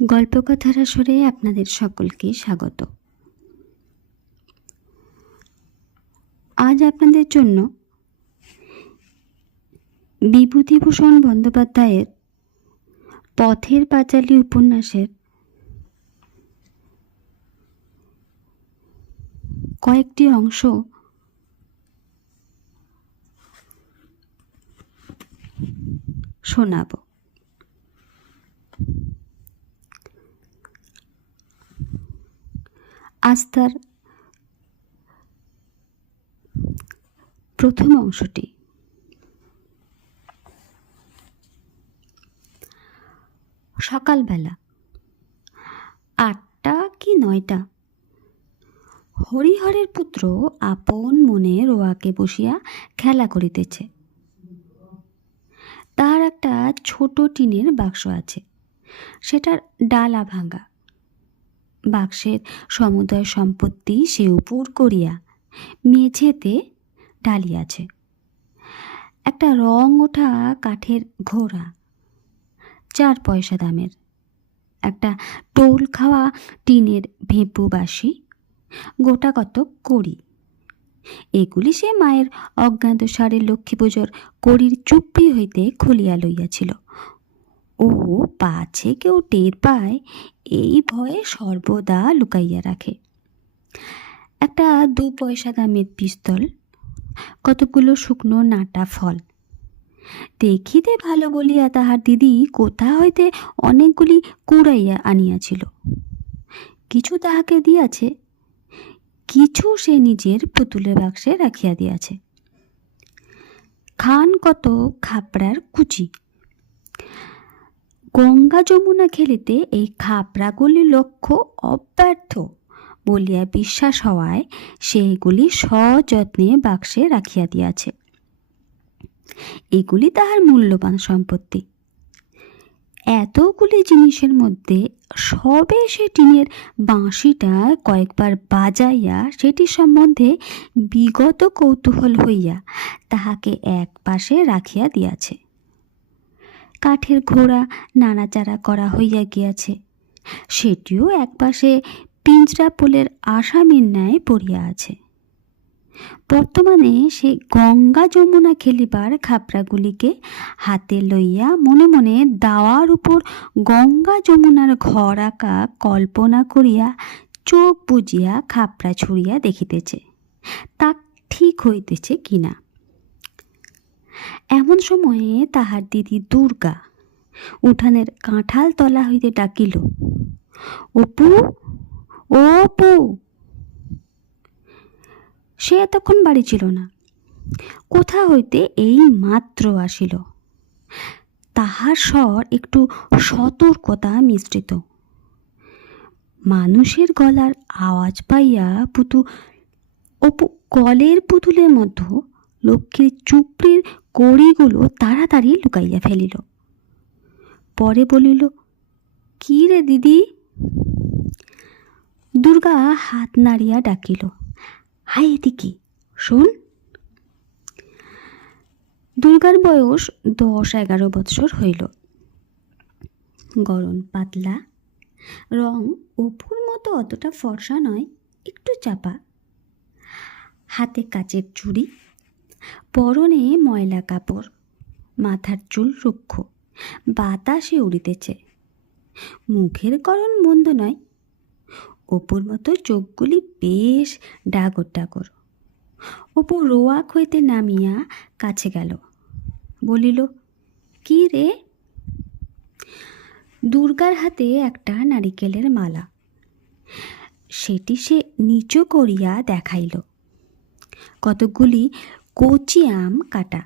গল্পকথার আসরে আপনাদের সকলকে স্বাগত। আজ আপনাদের জন্য বিভূতিভূষণ বন্দ্যোপাধ্যায়ের পথের পাঁচালী উপন্যাসের কয়েকটি অংশ শোনাব। আজ তার প্রথম অংশটি। সকালবেলা 8টা কি 9টা। হরিহরের পুত্র আপন মনে রোয়াকে বসিয়া খেলা করিতেছে। তার একটা ছোট টিনের বাক্স আছে, সেটার ডালা ভাঙা। বাক্সের সমুদয় সম্পত্তি সে উপর করিয়া মেঝেতে ঢালিয়াছে। একটা রং ওঠা কাঠের ঘোড়া, 4 পয়সা দামের, একটা টোল খাওয়া টিনের ভেঁপু বাসি, গোটা কতক কড়ি। এগুলি সে মায়ের অজ্ঞাতসারে লক্ষ্মী পুজোর কড়ির চুপড়ি হইতে খুলিয়া লইয়াছিল। ও পাছে কেউ টের পায় এই ভয়ে সর্বদা লুকাইয়া রাখে। একটা 2 পয়সা দামের পিস্তল, কতগুলো শুকনো নাটা ফল। দেখিতে ভালো বলিয়া তাহার দিদি কোথা হইতে অনেকগুলি কুড়াইয়া আনিয়াছিল। কিছু তাহাকে দিয়াছে, কিছু সে নিজের পুতুলের বাক্সে রাখিয়া দিয়াছে। খান কত খাপড়ার কুচি। গঙ্গা যমুনা খেলিতে এই খাপড়াগুলি লক্ষ্য অব্যর্থ বলিয়া বিশ্বাস হওয়ায় সেইগুলি সযত্নে বাক্সে রাখিয়া দিয়াছে। এগুলি তাহার মূল্যবান সম্পত্তি। এতগুলি জিনিসের মধ্যে সবে সে টিনের বাঁশিটা কয়েকবার বাজাইয়া সেটি সম্বন্ধে বিগত কৌতূহল হইয়া তাহাকে এক পাশে রাখিয়া দিয়াছে। কাঠের ঘোড়া নাড়াচাড়া করা হইয়া গিয়াছে, সেটিও এক পাশে পিঞ্জরা পোলের আসামির ন্যায় পড়িয়া আছে। বর্তমানে সে গঙ্গা যমুনা খেলিবার খাপড়াগুলিকে হাতে লইয়া মনে মনে দাওয়ার উপর গঙ্গা যমুনার ঘর আঁকা কল্পনা করিয়া চোখ বুজিয়া খাপড়া ছুঁড়িয়া দেখিতেছে তা ঠিক হইতেছে কিনা। এমন সময়ে তাহার দিদি দুর্গা উঠানের কাঁঠাল তলা হইতে ডাকিল, অপু, ও অপু। সে এতক্ষণ বাড়ি ছিল না, কোথা হইতে এই মাত্র আসিল। তাহার স্বর একটু সতর্কতা মিশ্রিত। মানুষের গলার আওয়াজ পাইয়া অপু কলের পুতুলের মধ্যে লক্ষ্মীর চুপড়ির কড়িগুলো তাড়াতাড়ি লুকাইয়া ফেলিল। পরে বলিল, কি রে দিদি? দুর্গা হাত নাড়িয়া ডাকিল, হাই এদিকে শোন। দুর্গার বয়স 10-11 বৎসর হইল। গরম পাতলা, রং অপুর মতো অতটা ফর্সা নয়, একটু চাপা। হাতে কাচের চুড়ি, পরনে ময়লা কাপড়, মাথার চুল রুক্ষ, বাতাসে উড়িতেছে। মুখের গড়ন মন্দ নয়, অপুর মতো চোখগুলি বেশ ডাগর ডাগর। অপু রোয়াক হইতে নামিয়া কাছে গেল, বলিল, কি রে? দুর্গার হাতে একটা নারিকেলের মালা, সেটি সে নিচু করিয়া দেখাইল। কতকগুলি কচি আম কাটা।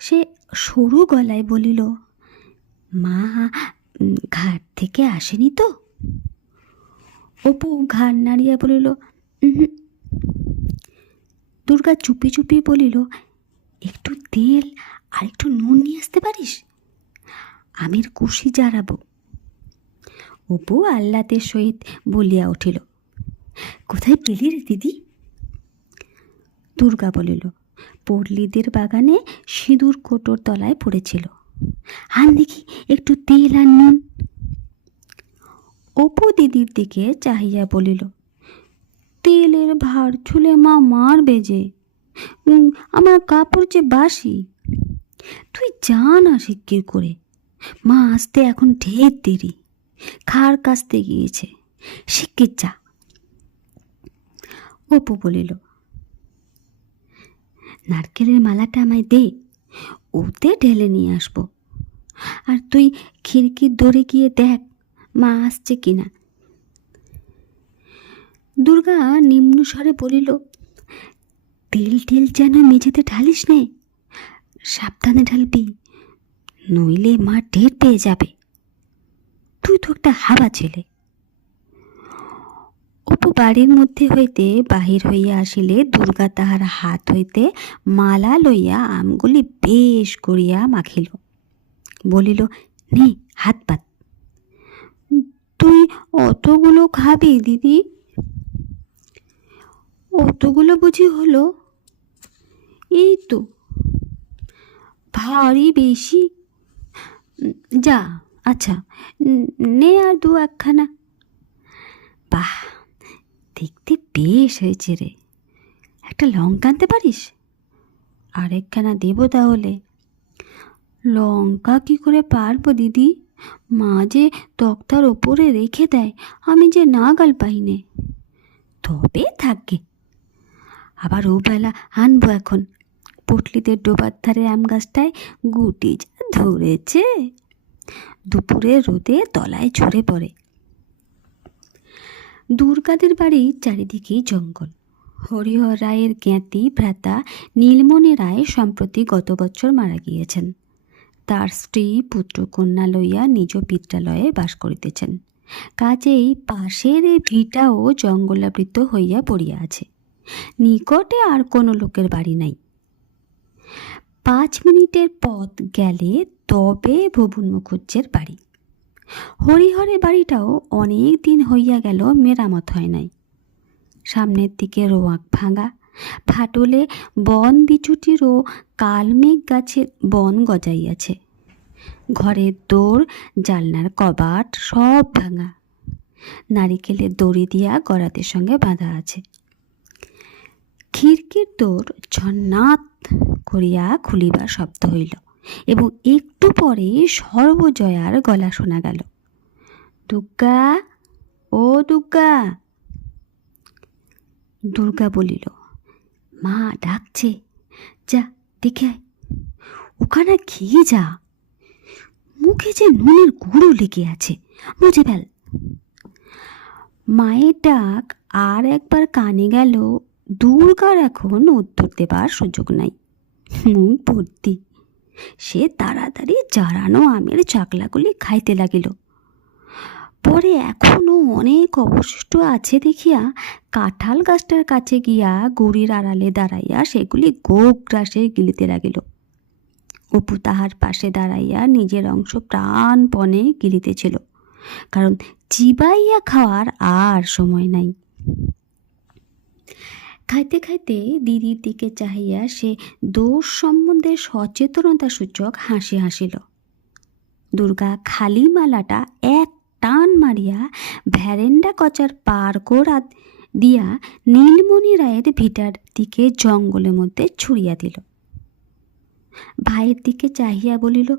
সে সরু গলায় বলিল, মা ঘাট থেকে আসেনি তো? অপু ঘাড় নাড়িয়া বলিল, দুর্গা চুপি চুপি বলিল, একটু তেল আর একটু নুন নিয়ে আসতে পারিস? আমের কুশি জারাবো। অপু আহ্লাদের সহিত বলিয়া উঠিল, কোথায় পেলি রে দিদি? দুর্গা বলিল, পল্লীদের বাগানে সিঁদুর কোটোর তলায় পড়েছিল। আন দেখি একটু তেল আর নুন। অপু দিদির দিকে চাহিয়া বলিল, তেলের ভার ছুলে মা মারবে যে, আমার কাপড় যে বাসি। তুই যা না শিগগির করে, মা আসতে এখন ঢের দেরি, খার কাচতে গিয়েছে, শিগগির যা। অপু বলিল, নারকেলের মালাটা আমায় দে, ওতে ঢেলে নিয়ে আসবো। আর তুই খিড়কির দৌড়ে গিয়ে দেখ মা আসছে কিনা। দুর্গা নিম্ন স্বরে বলিল, তেল টেল যেন মেঝেতে ঢালিস নে, সাবধানে ঢালবি, নইলে মা টের পেয়ে যাবে। তুই তো একটা হাবা ছেলে। অপু বাড়ির মধ্যে হইতে বাহির হইয়া আসিলে দুর্গা তাহার হাত হইতে মালা লইয়া আমগুলি বেশ করিয়া মাখিল, বলিল, নে হাত পাত। তুই অতগুলো খাবি দিদি? অতগুলো বুঝি হলো? এই তো, ভারী বেশি। যা, আচ্ছা নে আর দু একখানা। বাহ, দেখতে বেশ হয়েছে রে। একটা লঙ্কা আনতে পারিস? আরেকখানা দেবো তাহলে। লঙ্কা কি করে পারবো দিদি, মা যে তক্তার ওপরে রেখে দেয়, আমি যে নাগাল পাই নে। তবে থাকে, আবার ও বেলা আনবো এখন। পুটলিতে ডোবার ধারে আম গাছটায় গুটি যা ধরেছে, দুপুরে রোদে তলায় ঝরে পড়ে। দুর্গাদের বাড়ির চারিদিকেই জঙ্গল। হরিহর রায়ের জ্ঞাতি ভ্রাতা নীলমণি রায় সম্প্রতি গত বছর মারা গিয়েছেন। তার স্ত্রী পুত্র কন্যা লইয়া নিজ পিত্রালয়ে বাস করিতেছেন। কাজেই পাশের এই ভিটাও জঙ্গলাবৃত হইয়া পড়িয়া আছে। নিকটে আর কোনো লোকের বাড়ি নাই। 5 মিনিটের পথ গেলে তবে ভবন মুখুজ্জের বাড়ি। হরিহরের বাড়িটাও অনেক দিন হইয়া গেল মেরামত হয় নাই। সামনের দিকে রোয়াক ভাঙা, ফাটলে বন বিচুটির ও কালমেঘ গাছের বন গজাইয়াছে। ঘরের দোর, জালনার কবাট সব ভাঙা, নারিকেলের দড়ি দিয়া গরাদের সঙ্গে বাঁধা আছে। খিড়কির দোর ঝন্নাত করিয়া খুলিবার শব্দ হইল এবং একটু পরে সর্বজয়ার গলা শোনা গেল, দুর্গা, ও দুর্গা। দুর্গা বলিল, মা ডাকছে, যা দেখে আয়। ওখানে খেয়ে যা, মুখে যে নুনের গুঁড়ো লেগে আছে, মুছে ফেল। মায়ের ডাক আর একবার কানে গেল। দুর্গার এখন উত্তর দেবার সুযোগ নাই, মুখ ভর্তি। সে তাড়াতাড়ি জারানো আমের চাকলাগুলি খাইতে লাগিল। পরে এখনো অনেক অবশিষ্ট আছে দেখিয়া কাঁঠাল গাছটার কাছে গিয়া গুড়ির আড়ালে দাঁড়াইয়া সেগুলি গোগ্রাসে গিলিতে লাগিল। অপু তাহার পাশে দাঁড়াইয়া নিজের অংশ প্রাণপণে গিলিতেছিল, কারণ চিবাইয়া খাওয়ার আর সময় নাই। খাইতে খাইতে দিদির দিকে চাহিয়া সে দোষ সম্বন্ধে সচেতনতা সূচক হাসি হাসিল। দুর্গা খালি মালাটা এক টান মারিয়া ভ্যারেন্ডা কচার পার গোড়া দিয়া নীলমণি রায়ের ভিটার দিকে জঙ্গলের মধ্যে ছুড়িয়া দিল। ভাইয়ের দিকে চাহিয়া বলিল,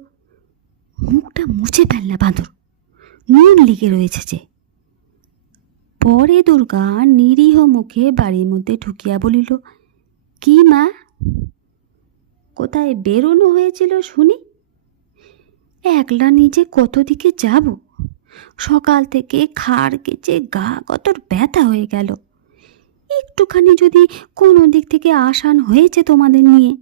মুখটা মুছে ফেল না বাঁদর, নুন লেগে রয়েছে যে। পরে দুর্গা নিরীহ মুখে বাড়ির মধ্যে ঢুকিয়া বলিল, কি মা, কোথায় বেরোনো হয়েছিল শুনি? একলা নিজে কত দিকে যাব, সকাল থেকে খাড় কেচে গা কতর ব্যথা হয়ে গেল। একটুখানি যদি কোনো দিক থেকে আসান হয়েছে তোমাদের নিয়ে।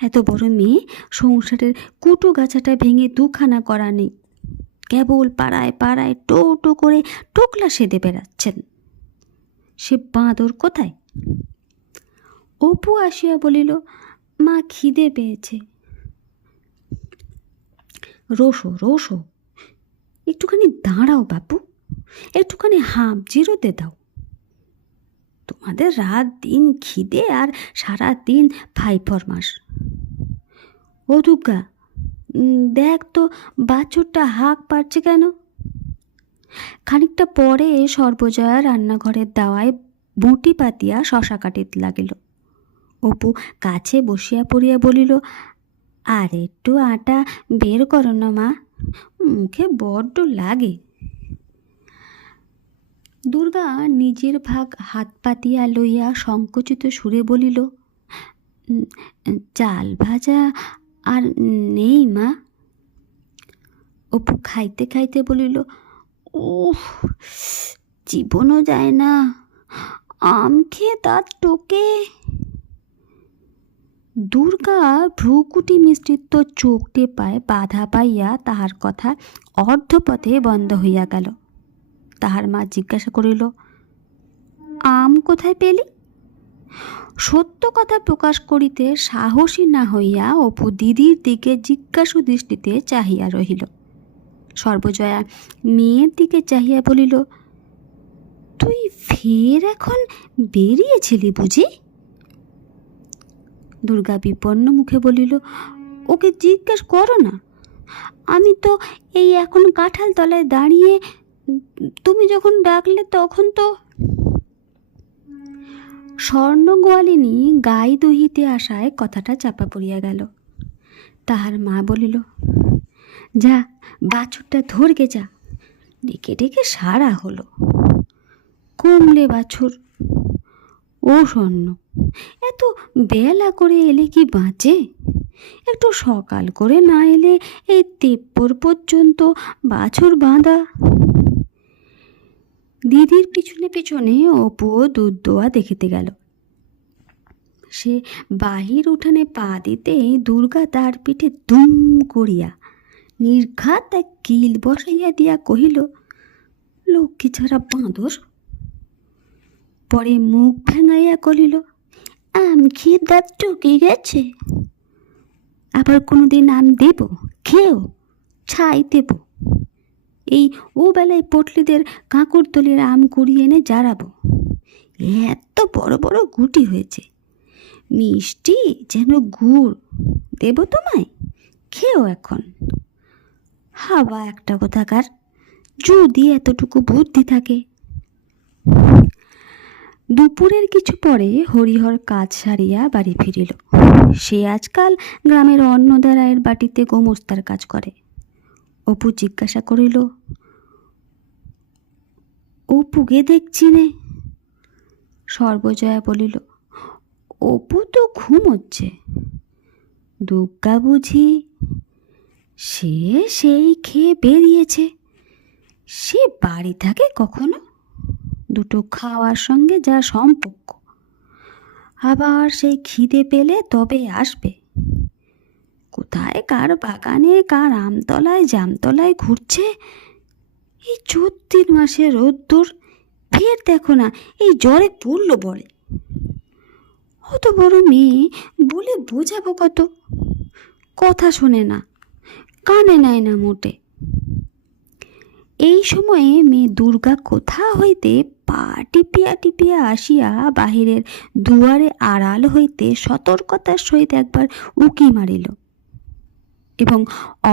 এত বড় মেয়ে, সংসারের কুটু গাছাটা ভেঙে দুখানা করা নেই, কেবল পাড়ায় পাড়ায় টো টো করে টোকলা সেদে বেড়াচ্ছেন। সে বাঁদর কোথায়? অপু আসিয়া বলিল, মা খিদে পেয়েছে। রোসো রোসো, একটুখানি দাঁড়াও বাপু, একটুখানি হাঁপ জিরোতে দাও। তোমাদের রাত দিন খিদে আর সারা দিন ফাই ফরমাস। ও দুর্গা, দেখ তো বাছুরটা হাঁক পারছে কেন? খানিকটা পরে সর্বজয়া রান্নাঘরের দাওয়ায় বঁটি পাতিয়া শশা কাটিতে লাগিল। অপু কাছে বসিয়া পড়িয়া বলিল, আর একটু আটা বের করো না মা, মুখে বড্ড লাগে। দুর্গা নিজের ভাগ হাত পাতিয়া লইয়া সংকুচিত সুরে বলিল, চাল ভাজা আর নেই মা। অপু খাইতে খাইতে বলিল, উফ, জীবনও যায় না, আম খেয়ে দাঁত টোকে। দুর্গা ভ্রুকুটি মিশ্রিত চোখ টেপায় বাধা পাইয়া তাহার কথা অর্ধপথে বন্ধ হইয়া গেল। তাহার মা জিজ্ঞাসা করিল, আম কোথায় পেলি? সত্য কথা প্রকাশ করিতে সাহসী না হইয়া অপু দিদির দিকে জিজ্ঞাসু দৃষ্টিতে চাহিয়া রহিল। সর্বজয়া মেয়ের দিকে চাহিয়া বলিল, তুই ফের এখন বেরিয়েছিলি বুঝি? দুর্গা বিপন্ন মুখে বলিল, ওকে জিজ্ঞেস করো না, আমি তো এই এখন কাঁঠাল তলায় দাঁড়িয়ে, তুমি যখন ডাকলে তখন তো। স্বর্ণ গোয়ালিনী গাই দহিতে আসায় কথাটা চাপা পড়িয়া গেল। তাহার মা বলিল, যা বাছুরটা ধরগে যা, ডেকে ডেকে সারা হলো, কমলে বাছুর। ও স্বর্ণ, এত বেলা করে এলে কি বাঁচে? একটু সকাল করে না এলে এই তেপ্পর পর্যন্ত বাছুর বাঁধা। দিদির পিছনে পিছনে অপুও দুধ দোয়া দেখিতে গেল। সে বাহির উঠানে পা দিতেই দুর্গা তার পিঠে দুম করিয়া নির্ঘাত এক কিল বসাইয়া দিয়া কহিল, লক্ষ্মী ছাড়া বাঁদর। পরে মুখ ভেঙাইয়া কহিল, আম খেয়ে দাঁত টুকে গেছে, আবার কোনোদিন আম দেব, খেয়েও ছাই দেব। এই ও বেলায় পটলিদের কাঁকুরতলির আম কুড়িয়ে এনে জারাবো, এত বড় বড় গুটি হয়েছে, মিষ্টি যেন গুড়, দেব তোমায়, খেয়েও এখন। হাওয়া একটা কোথাকার, যদি এতটুকু বুদ্ধি থাকে। দুপুরের কিছু পরে হরিহর কাজ সারিয়া বাড়ি ফিরিল। সে আজকাল গ্রামের অন্নদারায়ের বাটিতে গোমস্তার কাজ করে। অপু জিজ্ঞাসা করিল, অপুকে দেখছি নে? সর্বজয়া বলিল, অপু তো ঘুমোচ্ছে। দুর্গা বুঝি? সে সেই খেয়ে বেরিয়েছে, সে বাড়ি থাকে কখনো? দুটো খাওয়ার সঙ্গে যা সম্পর্ক, আবার সেই খিদে পেলে তবে আসবে। কোথায় কার বাগানে, কার আমতলায় জামতলায় ঘুরছে। এই ৩৪ মাসের রোদ্দুর, ফের দেখো না এই জ্বরে পড়ল বলে। অত বড় মেয়ে বলে বোঝাবো কত, কথা শোনে না, কানে নেয় না মোটে। এই সময়ে মেয়ে দুর্গা কোথা হইতে পা টিপিয়া টিপিয়া আসিয়া বাহিরের দুয়ারে আড়াল হইতে সতর্কতার সহিত একবার উকি মারিল, এবং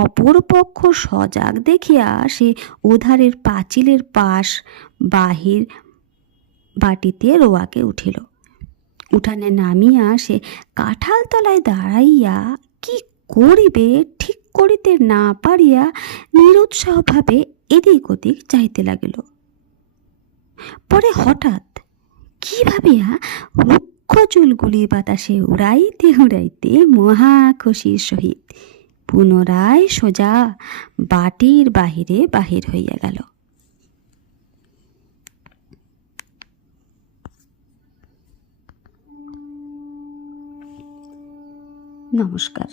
অপর পক্ষ সজাগ দেখিয়া সে ওধারের পাঁচিলের পাশ বাহির বাটিতে রোয়াকে উঠিল। উঠানে নামিয়া সে কাঁঠাল তলায় দাঁড়াইয়া কি করিবে ঠিক করিতে না পারিয়া নিরুৎসাহভাবে এদিক ওদিক চাইতে লাগিল। পরে হঠাৎ কি ভাবিয়া রুক্ষ চুলগুলি বাতাসে উড়াইতে উড়াইতে মহা খুশির সহিত পুনরায় সোজা বাটির বাহিরে বাহির হইয়া গেল। নমস্কার।